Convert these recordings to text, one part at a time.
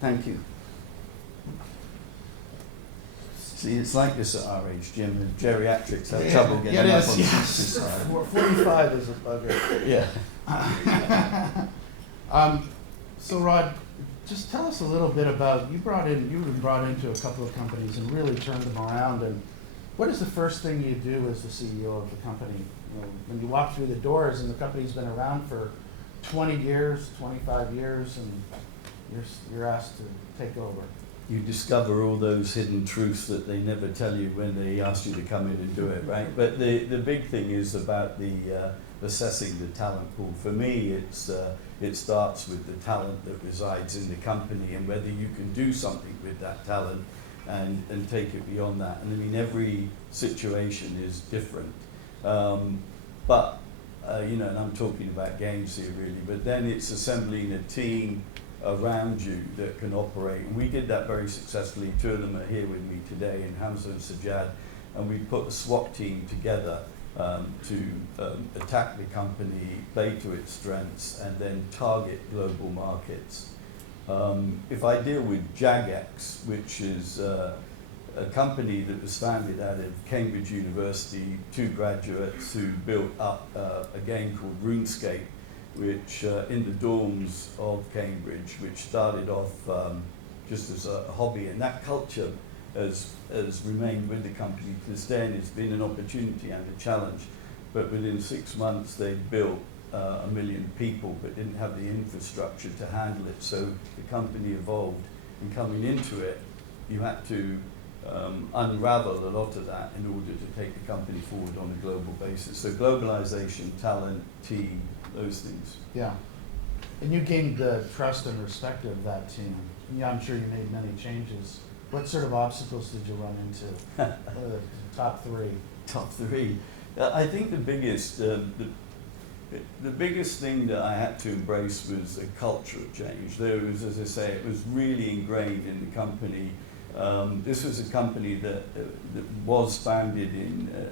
Thank you. See, it's like this at our age, Jim, and geriatrics have trouble getting up on the side. 45 is a bugger. Yeah. So Rod, just tell us a little bit about, you've been brought into a couple of companies and really turned them around, and what is the first thing you do as the CEO of the company? You know, when you walk through the doors and the company's been around for 20 years, 25 years, and you're asked to take over. You discover all those hidden truths that they never tell you when they ask you to come in and do it, right? But the big thing is about the assessing the talent pool. For me, it starts with the talent that resides in the company and whether you can do something with that talent and take it beyond that. And I mean, every situation is different. You know, and I'm talking about games here really, but then it's assembling a team around you that can operate. And we did that very successfully. Two of them are here with me today, in Hamza and Sajjad, and we put a SWAT team together to attack the company, play to its strengths, and then target global markets. If I deal with Jagex, which is a company that was founded out of Cambridge University, two graduates who built up a game called RuneScape, which in the dorms of Cambridge, which started off just as a hobby, and that culture has remained with the company to this day, and it's been an opportunity and a challenge. But within 6 months, they built 1 million people, but didn't have the infrastructure to handle it. So the company evolved, and coming into it, you had to unravel a lot of that in order to take the company forward on a global basis. So globalization, talent, team, those things. Yeah. And you gained the trust and respect of that team. Yeah, I'm sure you made many changes. What sort of obstacles did you run into? Top three. Top three. I think the biggest thing that I had to embrace was a cultural change. There was, as I say, it was really ingrained in the company. This was a company that was founded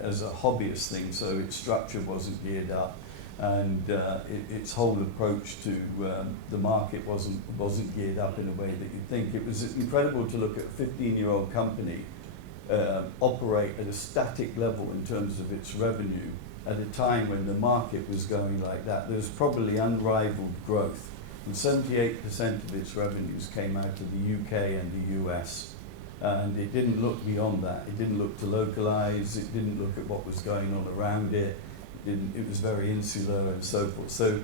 as a hobbyist thing, so its structure wasn't geared up, and its whole approach to the market wasn't geared up in a way that you'd think. It was incredible to look at a 15-year-old company operate at a static level in terms of its revenue at a time when the market was going like that. There was probably unrivaled growth, and 78% of its revenues came out of the UK and the US. And it didn't look beyond that. It didn't look to localize. It didn't look at what was going on around it. It was very insular and so forth. So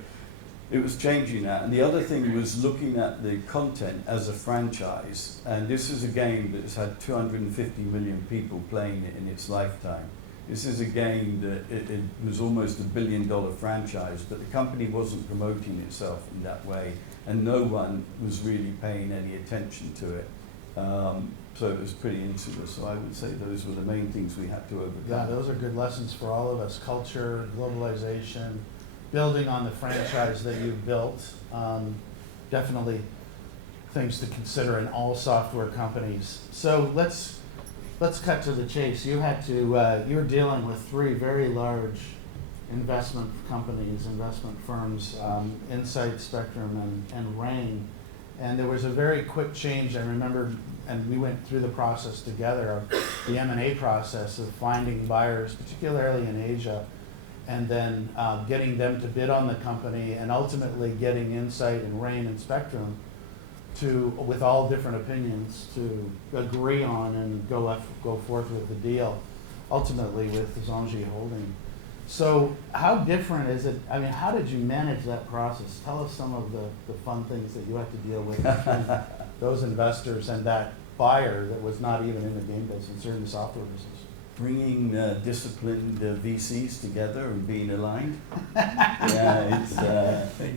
it was changing that. And the other thing was looking at the content as a franchise. And this is a game that has had 250 million people playing it in its lifetime. This is a game that it was almost $1 billion franchise, but the company wasn't promoting itself in that way, and no one was really paying any attention to it. So it was pretty insular. So I would say those were the main things we had to overcome. Yeah, those are good lessons for all of us. Culture, globalization, building on the franchise that you've built. Definitely things to consider in all software companies. So let's cut to the chase. You had to, you're dealing with three very large investment companies, investment firms, Insight, Spectrum, and Rain. And there was a very quick change. I remember, and we went through the process together, the M&A process of finding buyers, particularly in Asia, and then getting them to bid on the company, and ultimately getting Insight and Rain and Spectrum to, with all different opinions, to agree on and go forth with the deal, ultimately with Zhongji Holding. So how different is it? I mean, how did you manage that process? Tell us some of the fun things that you had to deal with between those investors and that buyer that was not even in the game business or in the software business. Bringing disciplined VCs together and being aligned. Yeah, it's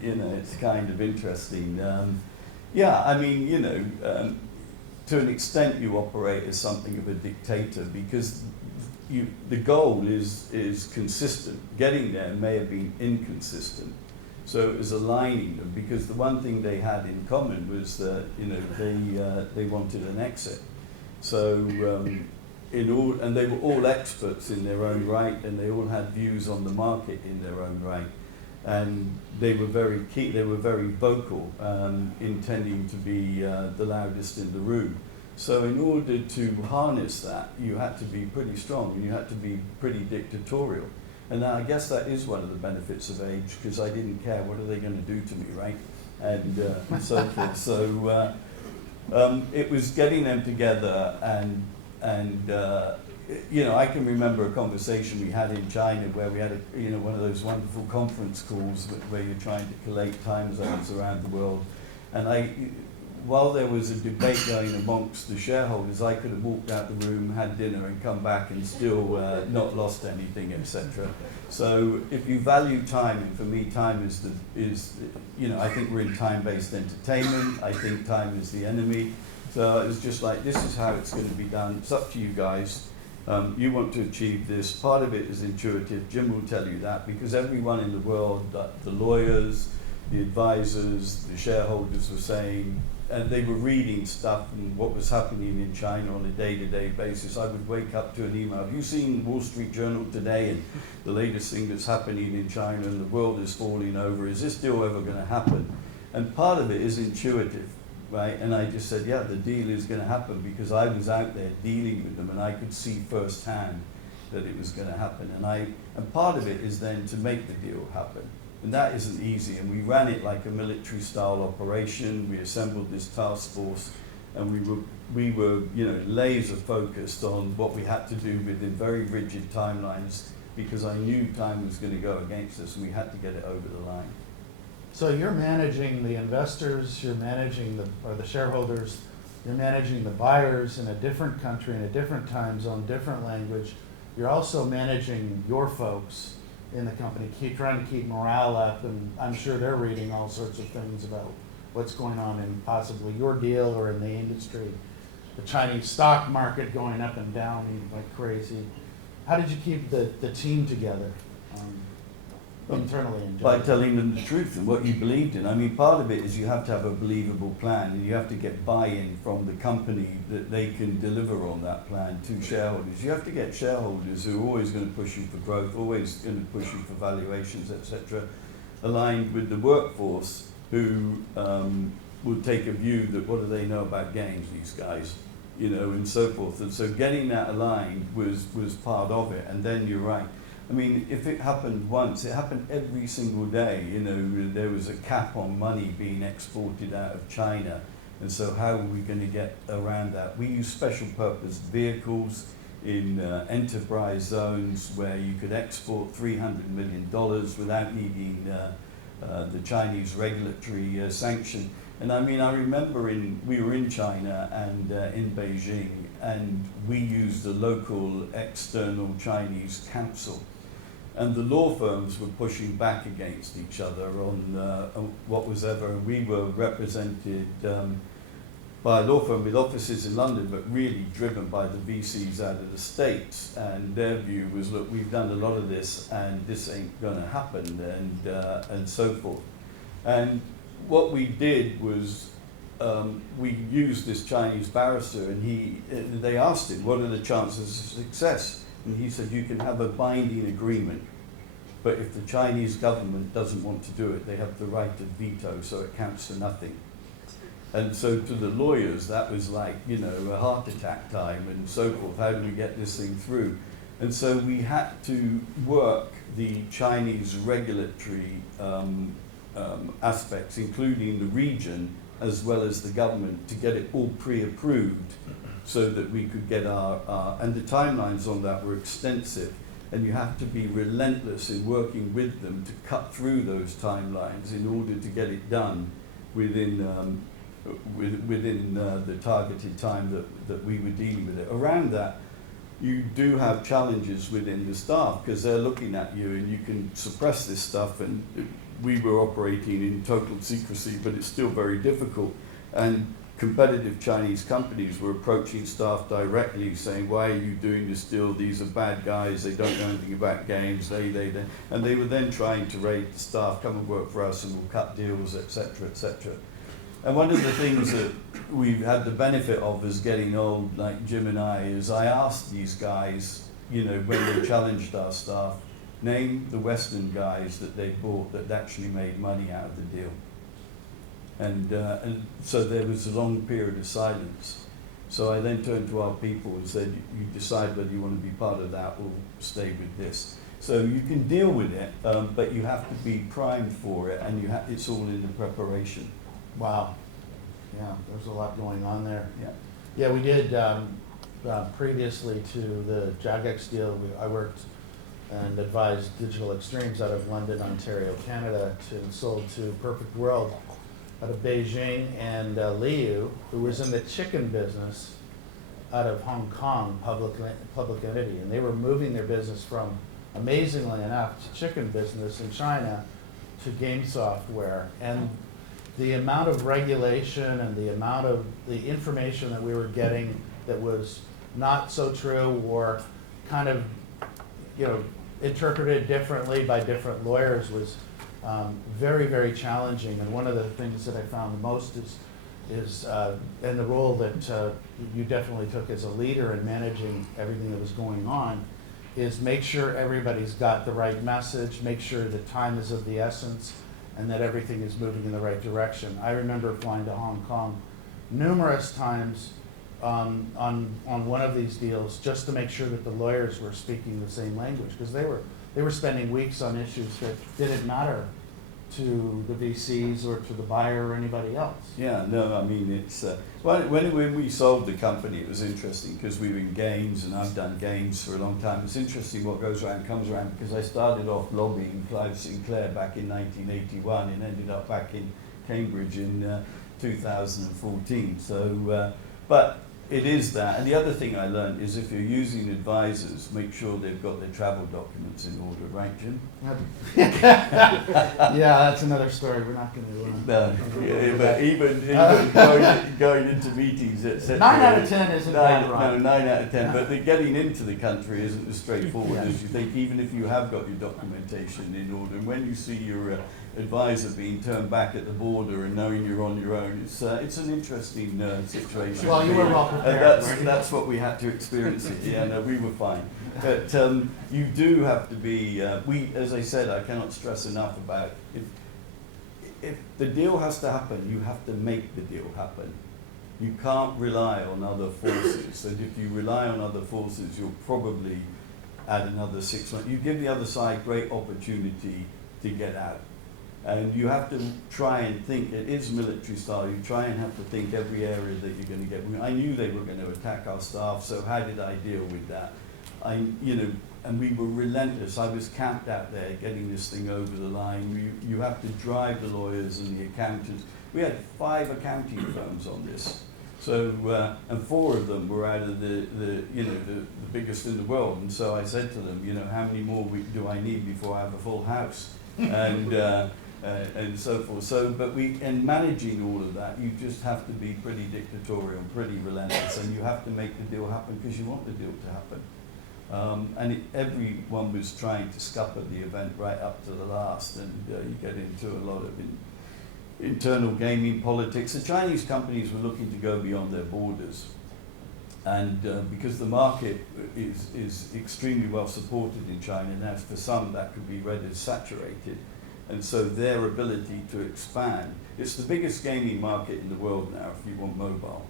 you know, it's kind of interesting. Yeah, I mean, you know, to an extent you operate as something of a dictator because the goal is consistent. Getting there may have been inconsistent. So it was aligning them because the one thing they had in common was that, you know, they wanted an exit. So and they were all experts in their own right, and they all had views on the market in their own right. and they were very key, they were very vocal, intending to be the loudest in the room. So in order to harness that, you had to be pretty strong, and you had to be pretty dictatorial. And I guess that is one of the benefits of age, because I didn't care what are they going to do to me, right? And so forth. So it was getting them together, and you know, I can remember a conversation we had in China where we had one of those wonderful conference calls where you're trying to collate time zones around the world. And while there was a debate going amongst the shareholders, I could have walked out the room, had dinner, and come back and still not lost anything, etc. So if you value time, and for me, time is I think we're in time-based entertainment. I think time is the enemy. So it was just like, this is how it's going to be done. It's up to you guys. You want to achieve this. Part of it is intuitive. Jim will tell you that, because everyone in the world, the lawyers, the advisors, the shareholders were saying, and they were reading stuff and what was happening in China on a day-to-day basis. I would wake up to an email, have you seen Wall Street Journal today and the latest thing that's happening in China and the world is falling over, is this deal ever going to happen? And part of it is intuitive, right? And I just said, yeah, the deal is going to happen, because I was out there dealing with them and I could see firsthand that it was going to happen. And part of it is then to make the deal happen. And that isn't easy, and we ran it like a military-style operation. We assembled this task force, and we were laser focused on what we had to do within very rigid timelines, because I knew time was going to go against us, and we had to get it over the line. So you're managing the investors, you're managing the shareholders, you're managing the buyers in a different country, in a different time zone, different language. You're also managing your folks in the company, trying to keep morale up, and I'm sure they're reading all sorts of things about what's going on in possibly your deal or in the industry. The Chinese stock market going up and down like crazy. How did you keep the team together internally and by telling them the truth and what you believed in? I mean, part of it is you have to have a believable plan, and you have to get buy-in from the company that they can deliver on that plan to shareholders. You have to get shareholders who are always going to push you for growth, always going to push you for valuations, etc., aligned with the workforce who will take a view that what do they know about games, these guys, and so forth. And so getting that aligned was part of it. And then you're right. I mean, if it happened once, it happened every single day. There was a cap on money being exported out of China. And so how are we going to get around that? We use special purpose vehicles in enterprise zones where you could export $300 million without needing the Chinese regulatory sanction. And I mean, I remember we were in China and in Beijing, and we used a local external Chinese counsel. And the law firms were pushing back against each other on what was ever. And we were represented by a law firm with offices in London, but really driven by the VCs out of the States. And their view was, look, we've done a lot of this, and this ain't going to happen, and so forth. And what we did was we used this Chinese barrister, and they asked him, what are the chances of success? And he said, you can have a binding agreement, but if the Chinese government doesn't want to do it, they have the right of veto, so it counts for nothing. And so to the lawyers, that was like, a heart attack time and so forth. How do we get this thing through? And so we had to work the Chinese regulatory aspects, including the region, as well as the government, to get it all pre-approved, so that we could get and the timelines on that were extensive, and you have to be relentless in working with them to cut through those timelines in order to get it done within the targeted time that we were dealing with it. Around that, you do have challenges within the staff, because they're looking at you and you can suppress this stuff, and we were operating in total secrecy, but it's still very difficult. And competitive Chinese companies were approaching staff directly saying, why are you doing this deal? These are bad guys, they don't know anything about games, and they were then trying to rate the staff, come and work for us and we'll cut deals, etc., etc. And one of the things that we've had the benefit of as getting old, like Jim and I, is I asked these guys, when they challenged our staff, name the Western guys that they bought that actually made money out of the deal. And so there was a long period of silence. So I then turned to our people and said, you decide whether you want to be part of that or stay with this. So you can deal with it, but you have to be primed for it, and it's all in the preparation. Wow. Yeah, there's a lot going on there. Yeah. Yeah, we did previously to the Jagex deal. I worked and advised Digital Extremes out of London, Ontario, Canada, and sold to Perfect World out of Beijing, and Liu, who was in the chicken business out of Hong Kong, public entity, and they were moving their business from, amazingly enough, to chicken business in China to game software. And the amount of regulation and the amount of the information that we were getting that was not so true or kind of, interpreted differently by different lawyers was very, very challenging. And one of the things that I found most is and the role that you definitely took as a leader in managing everything that was going on, is make sure everybody's got the right message, make sure that time is of the essence, and that everything is moving in the right direction. I remember flying to Hong Kong numerous times on one of these deals just to make sure that the lawyers were speaking the same language, because they were spending weeks on issues that didn't matter to the VCs or to the buyer or anybody else. Yeah, no, I mean, it's, when we sold the company, it was interesting because we were in games, and I've done games for a long time. It's interesting what goes around comes around, because I started off lobbying Clive Sinclair back in 1981 and ended up back in Cambridge in 2014. So, but it is that. And the other thing I learned is if you're using advisors, make sure they've got their travel documents in order, right, Jim? Yeah, that's another story. We're not going to. No, but even going into meetings, etc. 9 out of 10 isn't bad, right? No, 9 out of 10. But the getting into the country isn't as straightforward as you think, even if you have got your documentation in order. And when you see your advisor being turned back at the border and knowing you're on your own, it's an interesting situation. Well, you were well prepared. That's what we had to experience it. Yeah, no, we were fine. But you do have to be. As I said, I cannot stress enough about if the deal has to happen, you have to make the deal happen. You can't rely on other forces. And if you rely on other forces, you'll probably add another 6 months. You give the other side great opportunity to get out. And you have to try and think, it is military style, you try and have to think every area that you're going to get. I knew they were going to attack our staff, so how did I deal with that? And we were relentless. I was camped out there getting this thing over the line. You have to drive the lawyers and the accountants. We had 5 accounting firms on this. So, and 4 of them were out of the biggest in the world. And so I said to them, how many more do I need before I have a full house? And so forth. So, but in managing all of that, you just have to be pretty dictatorial, pretty relentless, and you have to make the deal happen because you want the deal to happen. Everyone was trying to scupper the event right up to the last, and you get into a lot of internal gaming politics. The Chinese companies were looking to go beyond their borders, and because the market is extremely well supported in China now, for some that could be read as saturated. And so their ability to expand, it's the biggest gaming market in the world now if you want mobile.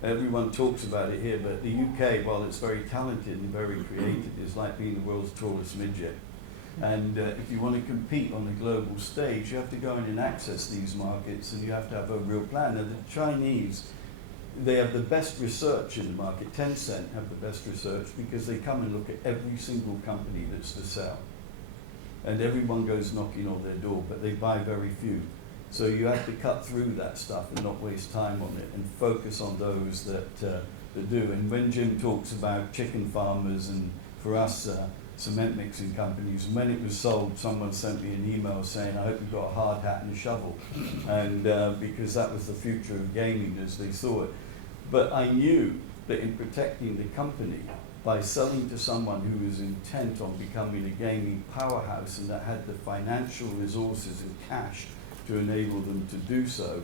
Everyone talks about it here, but the UK, while it's very talented and very creative, is like being the world's tallest midget. And if you want to compete on the global stage, you have to go in and access these markets, and you have to have a real plan. Now the Chinese, they have the best research in the market. Tencent have the best research because they come and look at every single company that's for sale. And everyone goes knocking on their door, but they buy very few. So you have to cut through that stuff and not waste time on it and focus on those that do. And when Jim talks about chicken farmers and for us cement mixing companies, when it was sold, someone sent me an email saying, I hope you've got a hard hat and a shovel. And because that was the future of gaming as they saw it. But I knew that in protecting the company, by selling to someone who was intent on becoming a gaming powerhouse and that had the financial resources and cash to enable them to do so,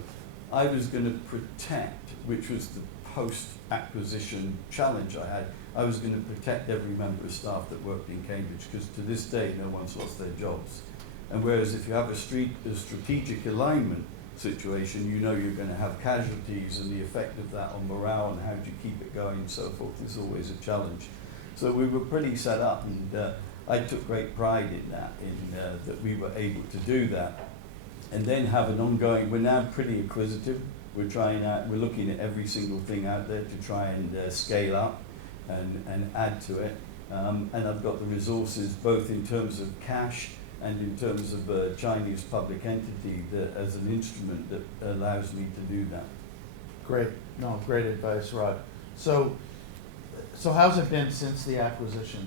I was going to protect, which was the post-acquisition challenge I had. I was going to protect every member of staff that worked in Cambridge, because to this day no one's lost their jobs. And whereas if you have a strategic alignment situation, you know you're going to have casualties, and the effect of that on morale and how do you keep it going and so forth is always a challenge. So we were pretty set up, and I took great pride in that, that we were able to do that. And then have an ongoing, we're now pretty acquisitive. We're looking at every single thing out there to try and scale up and add to it. And I've got the resources both in terms of cash and in terms of a Chinese public entity that, as an instrument that allows me to do that. Great. No, great advice, Rod. So how's it been since the acquisition?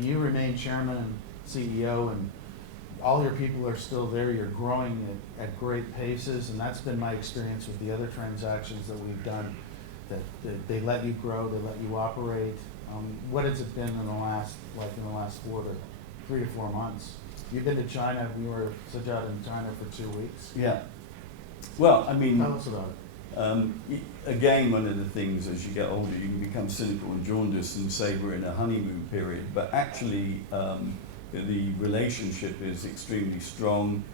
You remain chairman and CEO, and all your people are still there. You're growing at great paces, and that's been my experience with the other transactions that we've done, that they let you grow, they let you operate. What has it been in the last 3 to 4 months? You've been to China. We were such out in China for 2 weeks. Yeah. Well, I mean, tell us about it. Again, one of the things as you get older, you can become cynical and jaundiced and say we're in a honeymoon period, but actually the relationship is extremely strong.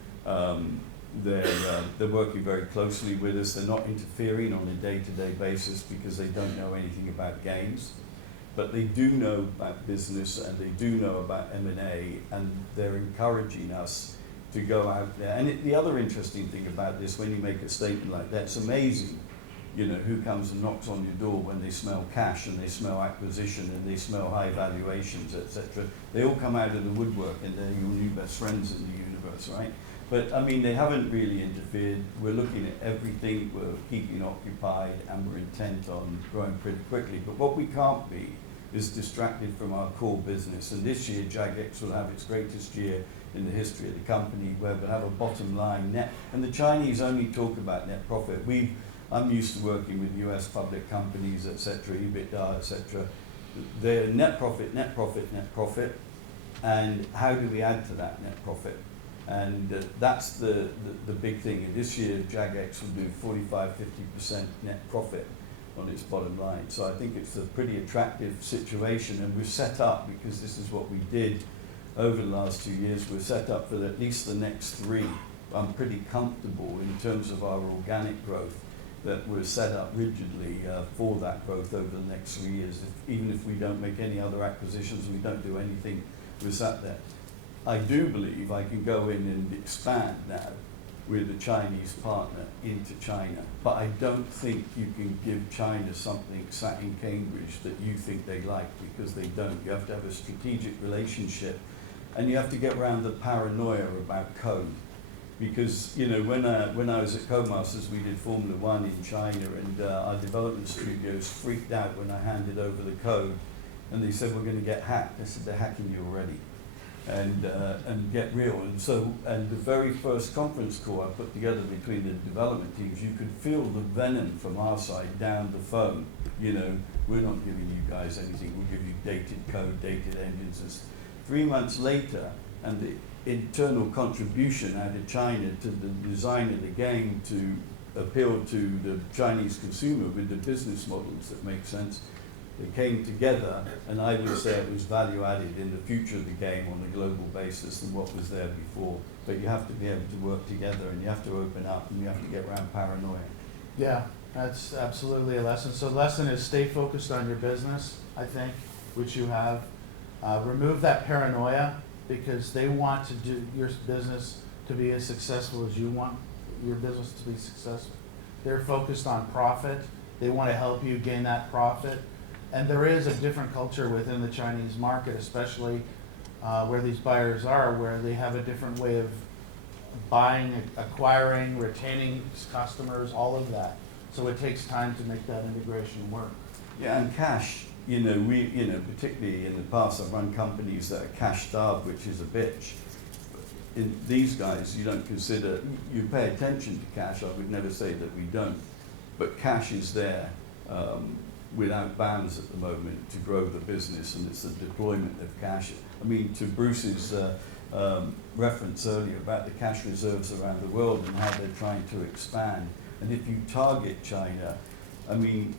They're working very closely with us. They're not interfering on a day-to-day basis because they don't know anything about games, but they do know about business and they do know about M&A, and they're encouraging us to go out there. And the other interesting thing about this, when you make a statement like that, it's amazing, who comes and knocks on your door when they smell cash and they smell acquisition and they smell high valuations, etc. They all come out of the woodwork, and they're your new best friends in the universe, right? But I mean, they haven't really interfered. We're looking at everything, we're keeping occupied, and we're intent on growing pretty quickly. But what we can't be is distracted from our core business. And this year, Jagex will have its greatest year in the history of the company, where we'll have a bottom line net. And the Chinese only talk about net profit. I'm used to working with US public companies, etc., EBITDA, etc. They're net profit, net profit, net profit. And how do we add to that net profit? And that's the big thing. And this year, Jagex will do 45–50% net profit on its bottom line. So I think it's a pretty attractive situation, and we're set up, because this is what we did over the last 2 years, we're set up for at least the next 3. I'm pretty comfortable in terms of our organic growth that we're set up rigidly for that growth over the next 3 years. Even if we don't make any other acquisitions and we don't do anything, we're sat there. I do believe I can go in and expand now with a Chinese partner into China, but I don't think you can give China something sat in Cambridge that you think they like, because they don't. You have to have a strategic relationship, and you have to get around the paranoia about code. Because when I was at Codemasters, we did Formula One in China, and our development studios freaked out when I handed over the code, and they said, we're going to get hacked. I said, they're hacking you already. And get real. And the very first conference call I put together between the development teams, you could feel the venom from our side down the phone. We're not giving you guys anything. We'll give you dated code, dated engines. 3 months later, and the internal contribution out of China to the design of the game to appeal to the Chinese consumer with the business models that make sense. They came together, and I would say it was value added in the future of the game on a global basis than what was there before. But you have to be able to work together, and you have to open up, and you have to get around paranoia. Yeah, that's absolutely a lesson. So the lesson is stay focused on your business, I think, which you have. Remove that paranoia, because they want to do your business to be as successful as you want your business to be successful. They're focused on profit. They want to help you gain that profit. And there is a different culture within the Chinese market, especially where these buyers are, where they have a different way of buying, acquiring, retaining customers, all of that. So it takes time to make that integration work. Yeah, and cash, particularly in the past, I've run companies that are cash starved, which is a bitch. In these guys, you don't consider, you pay attention to cash. I would never say that we don't, but cash is there without bounds at the moment to grow the business, and it's the deployment of cash. I mean, to Bruce's reference earlier about the cash reserves around the world and how they're trying to expand. And if you target China, I mean,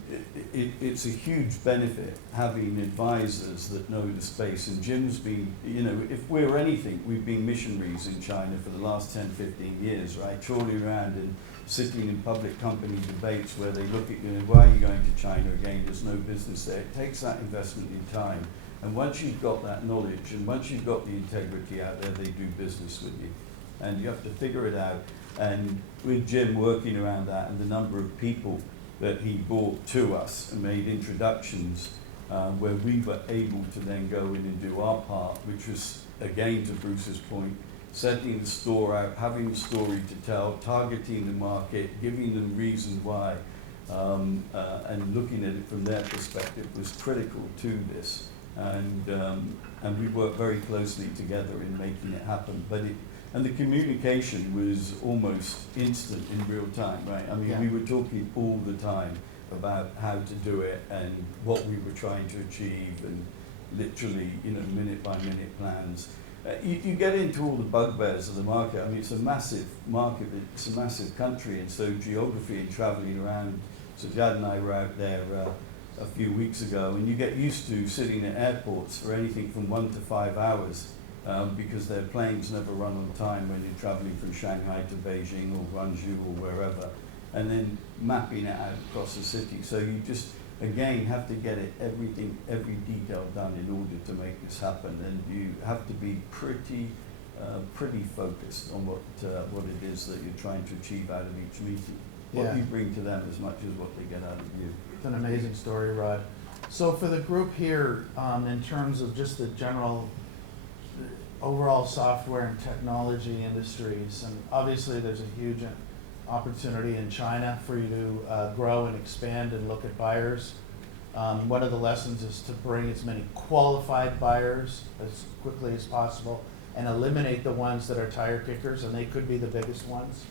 it's a huge benefit having advisors that know the space. And Jim's been, you know, if we're anything, we've been missionaries in China for the last 10, 15 years, right? Trawling around and sitting in public company debates where they look at you and why are you going to China again? There's no business there. It takes that investment in time. And once you've got that knowledge and once you've got the integrity out there, they do business with you. And you have to figure it out. And with Jim working around that and the number of people that he brought to us and made introductions where we were able to then go in and do our part, which was, again, to Bruce's point, setting the store out, having a story to tell, targeting the market, giving them reason why, and looking at it from their perspective was critical to this. And we worked very closely together in making it happen. And the communication was almost instant in real time, right? I mean, we were talking all the time about how to do it and what we were trying to achieve and literally, you know, minute by minute plans. You get into all the bugbears of the market. I mean, it's a massive market, it's a massive country, and so geography and traveling around. So Jad and I were out there a few weeks ago, and you get used to sitting at airports for anything from 1 to 5 hours. Because their planes never run on time when you're traveling from Shanghai to Beijing or Guangzhou or wherever, and then mapping it out across the city. So you just, again, have to get it, every detail done in order to make this happen, and you have to be pretty focused on what it is that you're trying to achieve out of each meeting. What you bring to them as much as what they get out of you. It's an amazing story, Rod. So for the group here, in terms of just the general overall software and technology industries, and obviously there's a huge opportunity in China for you to grow and expand and look at buyers. One of the lessons is to bring as many qualified buyers as quickly as possible and eliminate the ones that are tire kickers, and they could be the biggest ones.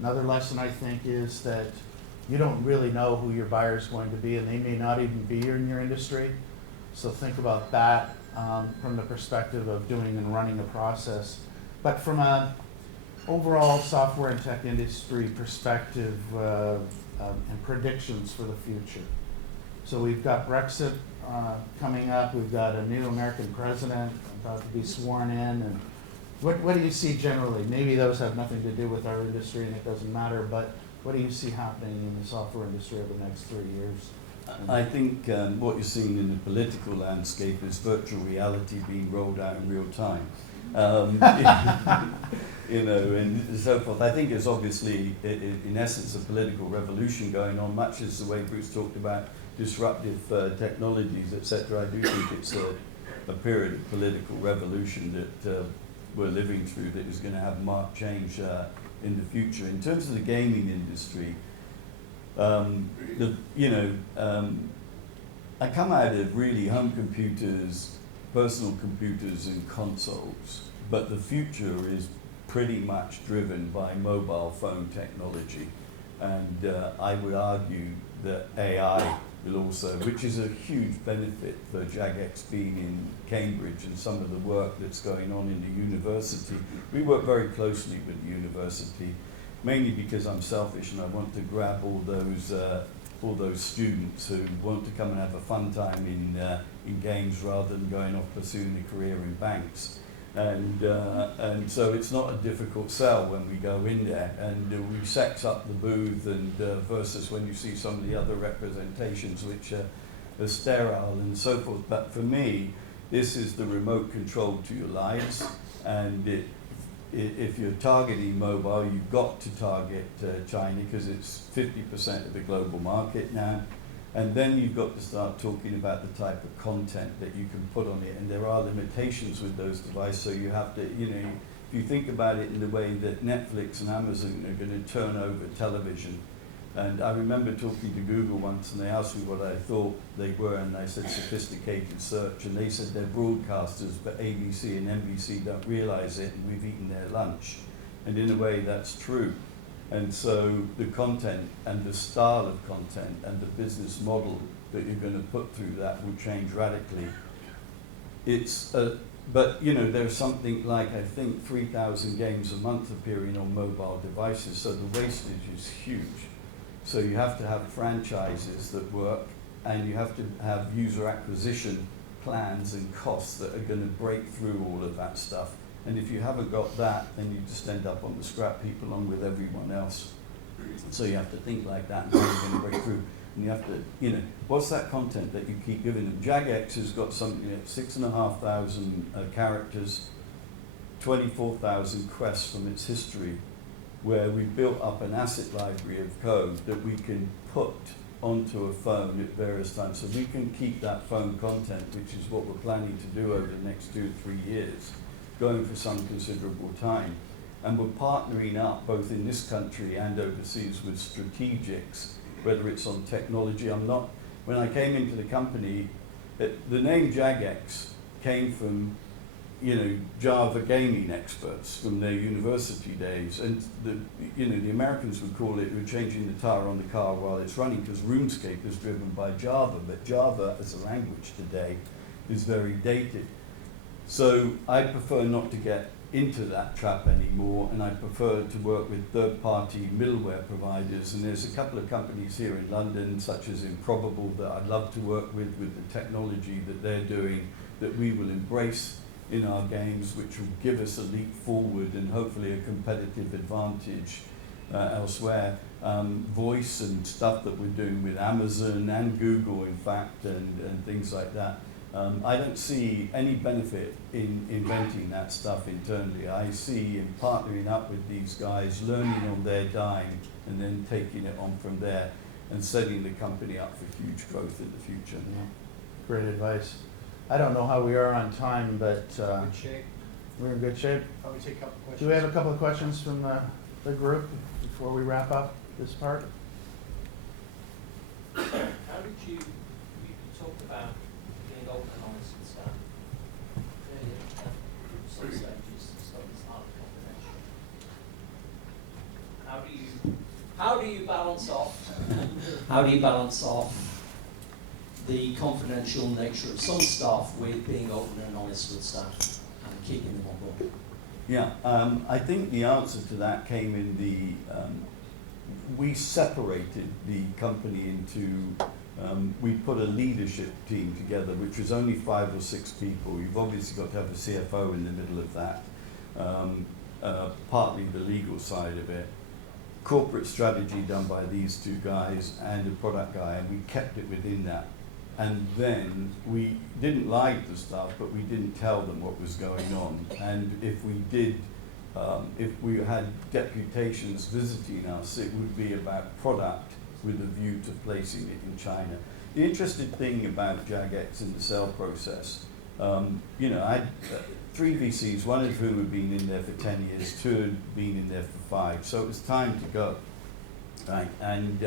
Another lesson, I think, is that you don't really know who your buyer is going to be, and they may not even be in your industry. So think about that from the perspective of doing and running a process. But from an overall software and tech industry perspective and predictions for the future. So we've got Brexit coming up. We've got a new American president about to be sworn in. And what do you see generally? Maybe those have nothing to do with our industry and it doesn't matter, but what do you see happening in the software industry over the next 3 years? I think what you're seeing in the political landscape is virtual reality being rolled out in real time. You know, and so forth. I think it's obviously, in essence, a political revolution going on, much as the way Bruce talked about disruptive technologies, etc. I do think it's a period of political revolution that we're living through that is going to have marked change in the future. In terms of the gaming industry, I come out of really home computers, personal computers and consoles, but the future is pretty much driven by mobile phone technology. And I would argue that AI will also, which is a huge benefit for Jagex being in Cambridge and some of the work that's going on in the university. We work very closely with the university, mainly because I'm selfish and I want to grab all those students who want to come and have a fun time in games rather than going off pursuing a career in banks. And so it's not a difficult sell when we go in there, and we sex up the booth, and versus when you see some of the other representations which are sterile and so forth. But for me, this is the remote control to your lives, and if you're targeting mobile, you've got to target China because it's 50% of the global market now. And then you've got to start talking about the type of content that you can put on it. And there are limitations with those devices, so you have to, if you think about it in the way that Netflix and Amazon are going to turn over television. And I remember talking to Google once, and they asked me what I thought they were, and I said sophisticated search, and they said they're broadcasters, but ABC and NBC don't realize it, and we've eaten their lunch. And in a way, that's true. And so the content and the style of content and the business model that you're going to put through that will change radically. But there's something like, I think, 3,000 games a month appearing on mobile devices, so the wastage is huge. So you have to have franchises that work, and you have to have user acquisition plans and costs that are going to break through all of that stuff. And if you haven't got that, then you just end up on the scrap heap along with everyone else. So you have to think like that and how you're going to break through. And you have to, you know, what's that content that you keep giving them? Jagex has got something, 6,500 characters, 24,000 quests from its history, where we built up an asset library of code that we can put onto a phone at various times. So we can keep that phone content, which is what we're planning to do over the next 2 or 3 years, going for some considerable time. And we're partnering up both in this country and overseas with strategics, whether it's on technology. When I came into the company, the name Jagex came from, you know, Java gaming experts from their university days, and the Americans would call it, we're changing the tire on the car while it's running, because RuneScape is driven by Java, but Java as a language today is very dated. So I prefer not to get into that trap anymore, and I prefer to work with third-party middleware providers, and there's a couple of companies here in London, such as Improbable, that I'd love to work with the technology that they're doing, that we will embrace in our games, which will give us a leap forward and hopefully a competitive advantage elsewhere. Voice and stuff that we're doing with Amazon and Google, in fact, and things like that. I don't see any benefit in inventing that stuff internally. I see in partnering up with these guys, learning on their dime, and then taking it on from there and setting the company up for huge growth in the future. Yeah. Great advice. I don't know how we are on time, but Good shape. we're in good shape. Probably take a couple questions. Do we have a couple of questions from the group before we wrap up this part? How did you talked about being open and honest with staff? Clearly, at some stages, stuff is highly confidential. How do you balance off the confidential nature of some staff with being open and honest with staff and keeping them on board? Yeah, I think the answer to that came in we separated the company into, we put a leadership team together, which was only 5 or 6 people. You've obviously got to have a CFO in the middle of that, partly the legal side of it. Corporate strategy done by these 2 guys and a product guy, and we kept it within that. And then we didn't lie to the staff, but we didn't tell them what was going on. And if we did, if we had deputations visiting us, it would be about product with a view to placing it in China. The interesting thing about Jagex in the sale process, you know, I had 3 VCs, one of whom had been in there for 10 years, 2 had been in there for 5, so it was time to go, right? And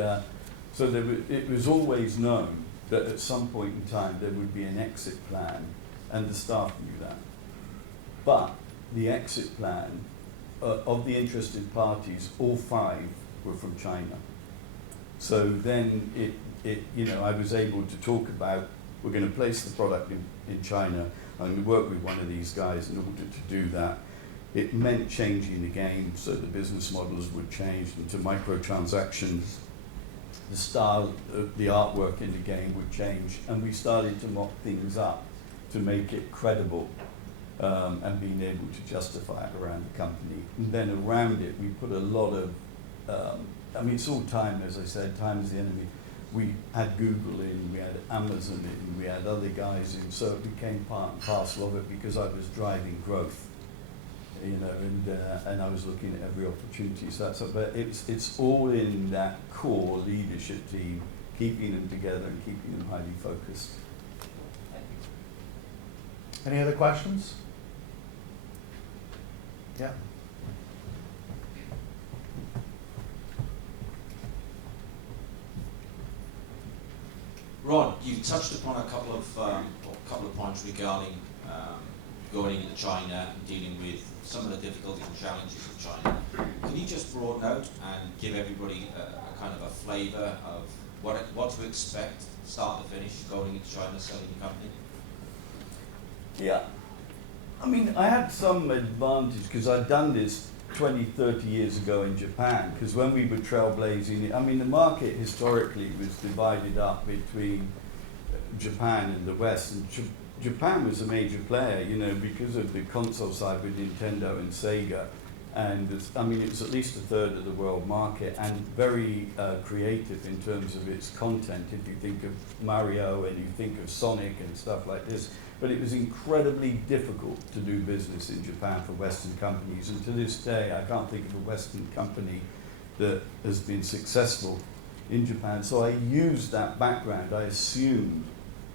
so it was always known that at some point in time there would be an exit plan, and the staff knew that. But the exit plan of the interested parties, all 5 were from China. So then you know, I was able to talk about, we're going to place the product in China. I'm going to work with one of these guys in order to do that. It meant changing the game, so the business models would change into microtransactions. The style of the artwork in the game would change, and we started to mock things up to make it credible, and being able to justify it around the company. And then around it, we put a lot of, I mean, it's all time, as I said, time is the enemy. We had Google in, we had Amazon in, we had other guys in, so it became part and parcel of it because I was driving growth, you know, and I was looking at every opportunity. So that's, but it's all in that core leadership team, keeping them together and keeping them highly focused. Thank you. Any other questions? Yeah. Ron, you touched upon a couple of points regarding going into China and dealing with some of the difficulties and challenges of China. Can you just broaden out and give everybody a kind of a flavour of what to expect, start to finish, going into China, selling your company? Yeah, I mean, I had some advantage because I'd done this 20, 30 years ago in Japan, because when we were trailblazing, I mean, the market historically was divided up between Japan and the West, and Japan was a major player, you know, because of the console side with Nintendo and Sega. And I mean, it's at least a third of the world market, and very creative in terms of its content. If you think of Mario and you think of Sonic and stuff like this, but it was incredibly difficult to do business in Japan for Western companies. And to this day, I can't think of a Western company that has been successful in Japan. So I used that background. I assumed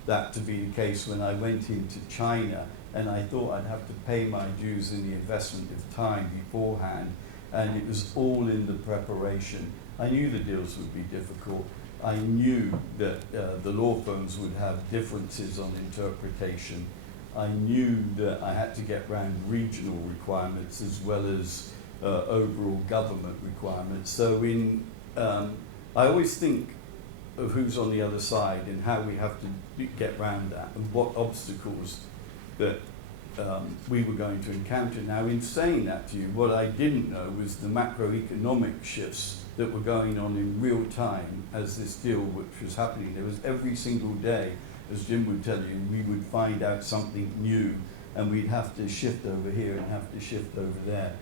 that to be the case when I went into China. And I thought I'd have to pay my dues in the investment of time beforehand, and it was all in the preparation. I knew the deals would be difficult. I knew that the law firms would have differences on interpretation. I knew that I had to get around regional requirements as well as overall government requirements. So I always think of who's on the other side and how we have to get around that and what obstacles that we were going to encounter. Now, in saying that to you, what I didn't know was the macroeconomic shifts that were going on in real time as this deal which was happening. There was every single day, as Jim would tell you, we would find out something new, and we'd have to shift over here and have to shift over there.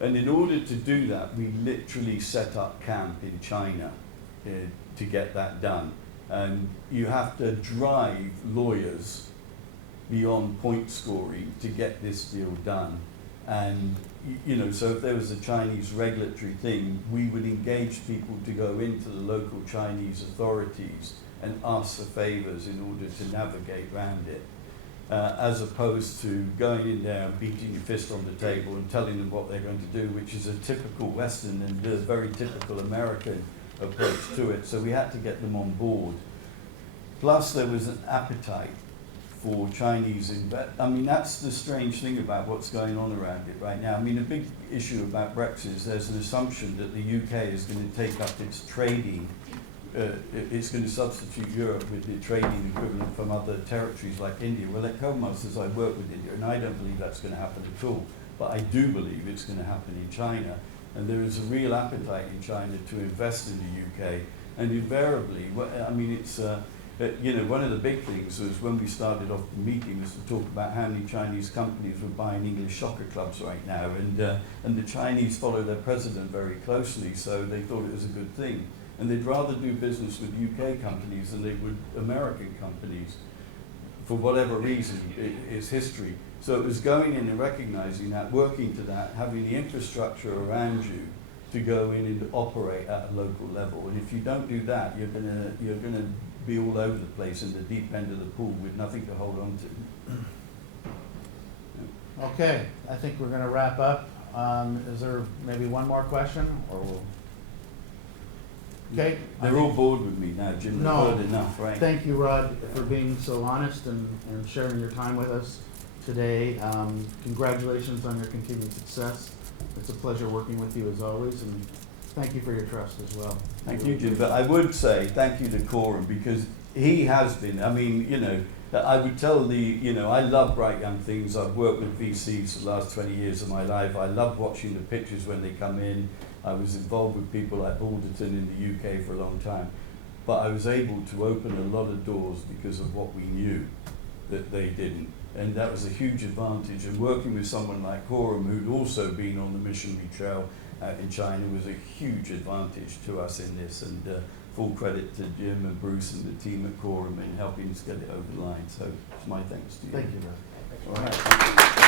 And in order to do that, we literally set up camp in China to get that done. And you have to drive lawyers beyond point scoring to get this deal done. And you know, so if there was a Chinese regulatory thing, we would engage people to go into the local Chinese authorities and ask for favors in order to navigate around it, as opposed to going in there and beating your fist on the table and telling them what they're going to do, which is a typical Western and a very typical American approach to it. So we had to get them on board. Plus there was an appetite for Chinese I mean, that's the strange thing about what's going on around it right now. I mean, a big issue about Brexit is there's an assumption that the UK is going to take up its trading, it's going to substitute Europe with the trading equivalent from other territories like India. Well, at Corum, as I work with India, and I don't believe that's going to happen at all, but I do believe it's going to happen in China. And there is a real appetite in China to invest in the UK. And invariably, I mean, it's you know, one of the big things was when we started off the meeting was to talk about how many Chinese companies were buying English soccer clubs right now, and the Chinese follow their president very closely, so they thought it was a good thing. And they'd rather do business with UK companies than they would American companies, for whatever reason. It's history. So it was going in and recognizing that, working to that, having the infrastructure around you to go in and operate at a local level. And if you don't do that, you're gonna be all over the place in the deep end of the pool with nothing to hold on to. Yeah. Okay, I think we're going to wrap up. Is there maybe one more question, or we'll... Okay. They're all bored with me now, Jim. They've heard enough, right? Thank you, Rod, for being so honest and sharing your time with us today. Congratulations on your continued success. It's a pleasure working with you as always, and thank you for your trust as well. Thank you, Jim. But I would say thank you to Corum, because he has been, I mean, you know, I would tell you know, I love bright young things. I've worked with VCs for the last 20 years of my life. I love watching the pictures when they come in. I was involved with people like Alderton in the UK for a long time. But I was able to open a lot of doors because of what we knew that they didn't. And that was a huge advantage. And working with someone like Corum, who'd also been on the missionary trail in China, was a huge advantage to us in this. And full credit to Jim and Bruce and the team at Corum in helping us get it over the line. So it's my thanks to you. Thank you, Rod. All right.